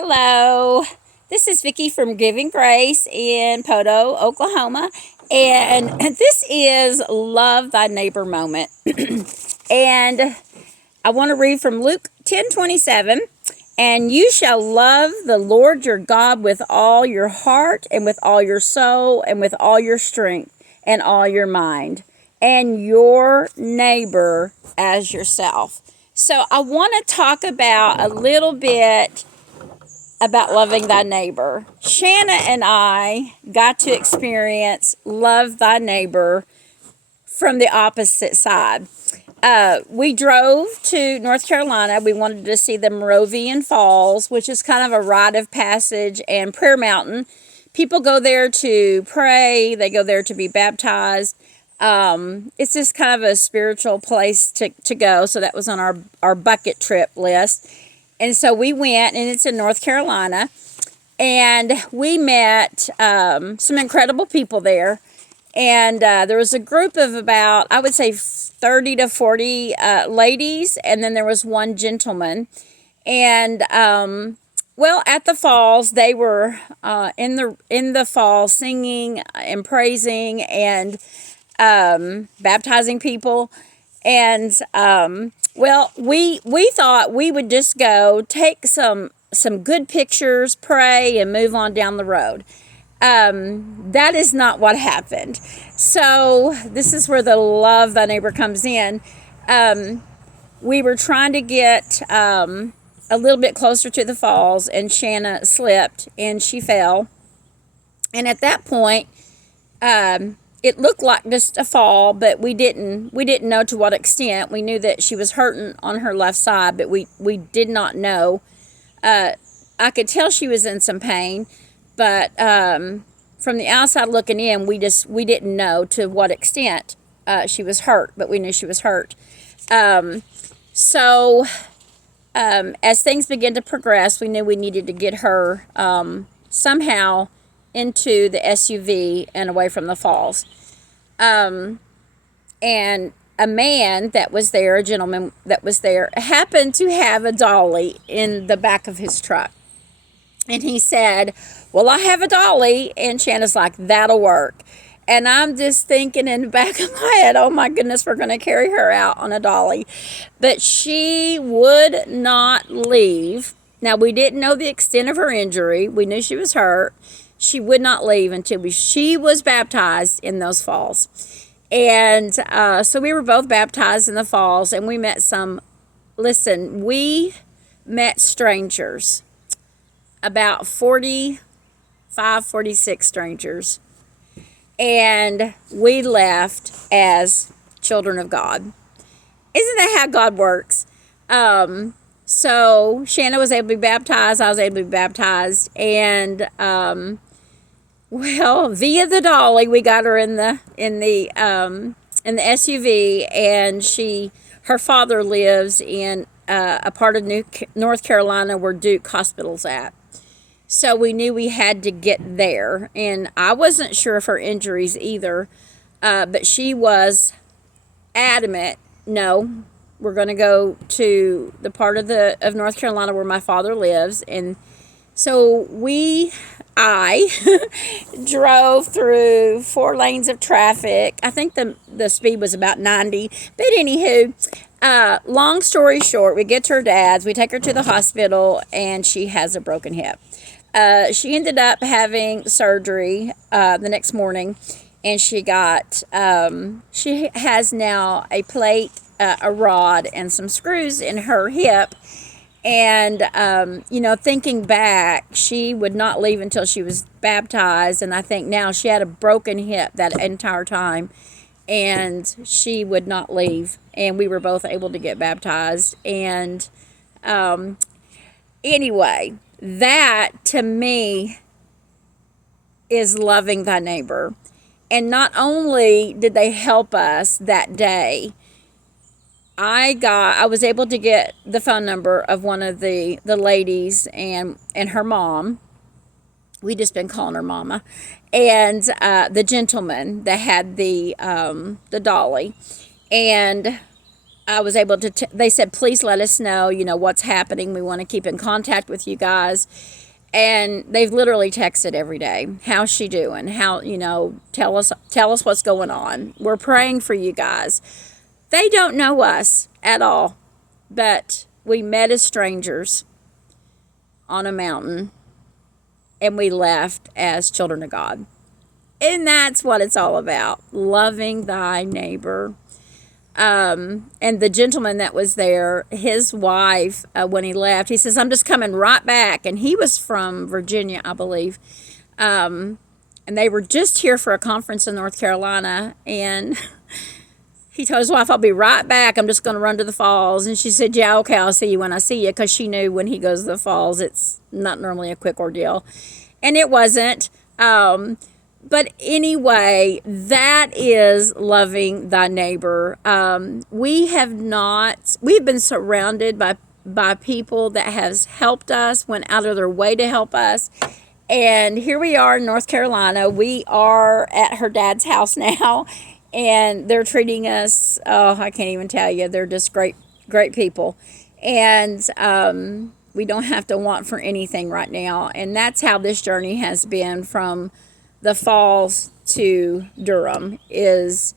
Hello, this is Vicki from Giving Grace in Poto, Oklahoma, and this is Love Thy Neighbor moment. And I want to read from Luke 10:27. And you shall love the Lord your God with all your heart and with all your soul and with all your strength and all your mind, and your neighbor as yourself. So I want to talk about a little bit about loving thy neighbor. Shanna and I got to experience love thy neighbor from the opposite side. We drove to North Carolina. We wanted to see the Moravian Falls, which is kind of a rite of passage, and Prayer Mountain. People go there to pray, they go there to be baptized. It's just kind of a spiritual place to go. So that was on our bucket trip list. And so we went, and it's in North Carolina. And we met some incredible people there. And there was a group of about, I would say, 30 to 40 ladies. And then there was one gentleman. And, well, at the falls, they were in the fall singing and praising and baptizing people. And well, we thought we would just go take some good pictures, pray, and move on down the road. That is not what happened. So this is where the love thy neighbor comes in. We were trying to get a little bit closer to the falls, and Shanna slipped and she fell. And at that point, it looked like just a fall, but we didn't know to what extent. We knew that she was hurting on her left side, but we did not know. I could tell she was in some pain, but from the outside looking in, we didn't know to what extent she was hurt, but we knew she was hurt. So as things began to progress, we knew we needed to get her somehow into the SUV and away from the falls. And a man that was there, a gentleman that was there, happened to have a dolly in the back of his truck. And he said, well, I have a dolly. And Shanna's like, that'll work. And I'm just thinking in the back of my head, oh my goodness, we're going to carry her out on a dolly. But she would not leave. Now, we didn't know the extent of her injury. We knew she was hurt. She would not leave until she was baptized in those falls. And so we were both baptized in the falls, and we met we met strangers, about 45, 46 strangers. And we left as children of God. Isn't that how God works? So Shanna was able to be baptized. I was able to be baptized. And, well, via the dolly, we got her in the SUV, and her father lives in a part of North Carolina where Duke Hospital's at. So we knew we had to get there, and I wasn't sure of her injuries either, but she was adamant. No, we're going to go to the part of North Carolina where my father lives, and so I drove through 4 lanes of traffic. I think the speed was about 90. But anywho, long story short, we get to her dad's. We take her to the hospital, and she has a broken hip. She ended up having surgery the next morning, and she has now a plate, a rod, and some screws in her hip. And, thinking back, she would not leave until she was baptized. And I think now she had a broken hip that entire time, and she would not leave. And we were both able to get baptized. And anyway, that to me is loving thy neighbor. And not only did they help us that day, I was able to get the phone number of one of the ladies and her mom. We just been calling her mama, and the gentleman that had the dolly, and I was able to, they said, please let us know, what's happening. We want to keep in contact with you guys. And they've literally texted every day. How's she doing? How, tell us what's going on. We're praying for you guys. They don't know us at all, but we met as strangers on a mountain and we left as children of God. And that's what it's all about, loving thy neighbor. And the gentleman that was there, his wife, when he left, he says, I'm just coming right back. And he was from Virginia, I believe. And they were just here for a conference in North Carolina. And he told his wife, I'll be right back. I'm just going to run to the falls. And she said, yeah, okay, I'll see you when I see you. Because she knew when he goes to the falls, it's not normally a quick ordeal. And it wasn't. But anyway, that is loving thy neighbor. We've been surrounded by people that has helped us, went out of their way to help us. And here we are in North Carolina. We are at her dad's house now, and they're treating us, oh, I can't even tell you. They're just great, great people. And we don't have to want for anything right now. And that's how this journey has been from the falls to Durham, is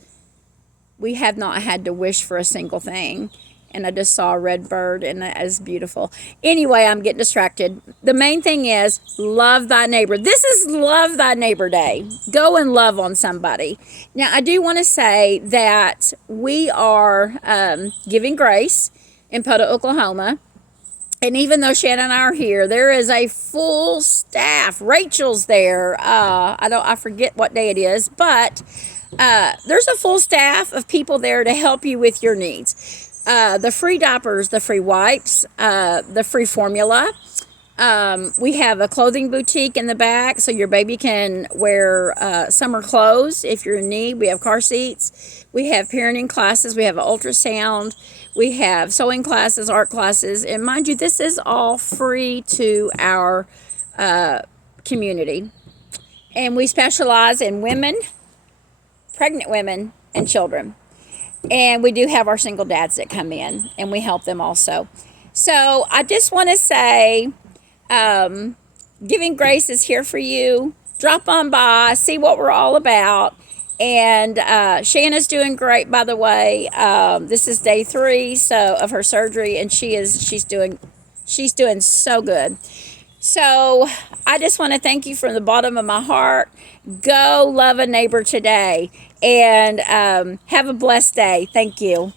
we have not had to wish for a single thing. And I just saw a red bird, and that is beautiful. Anyway, I'm getting distracted. The main thing is love thy neighbor. This is Love Thy Neighbor Day. Go and love on somebody. Now, I do want to say that we are giving grace in Poto, Oklahoma. And even though Shannon and I are here, there is a full staff. Rachel's there. I forget what day it is, but there's a full staff of people there to help you with your needs. The free diapers, the free wipes, the free formula. We have a clothing boutique in the back so your baby can wear summer clothes if you're in need. We have car seats. We have parenting classes. We have an ultrasound. We have sewing classes, art classes. And mind you, this is all free to our community. And we specialize in women, pregnant women, and children. And we do have our single dads that come in, and we help them also. So I just want to say, Giving Grace is here for you. Drop on by, see what we're all about. And Shanna's doing great, by the way. This is day 3 of her surgery, and she's doing so good. So I just want to thank you from the bottom of my heart. Go love a neighbor today, and have a blessed day. Thank you.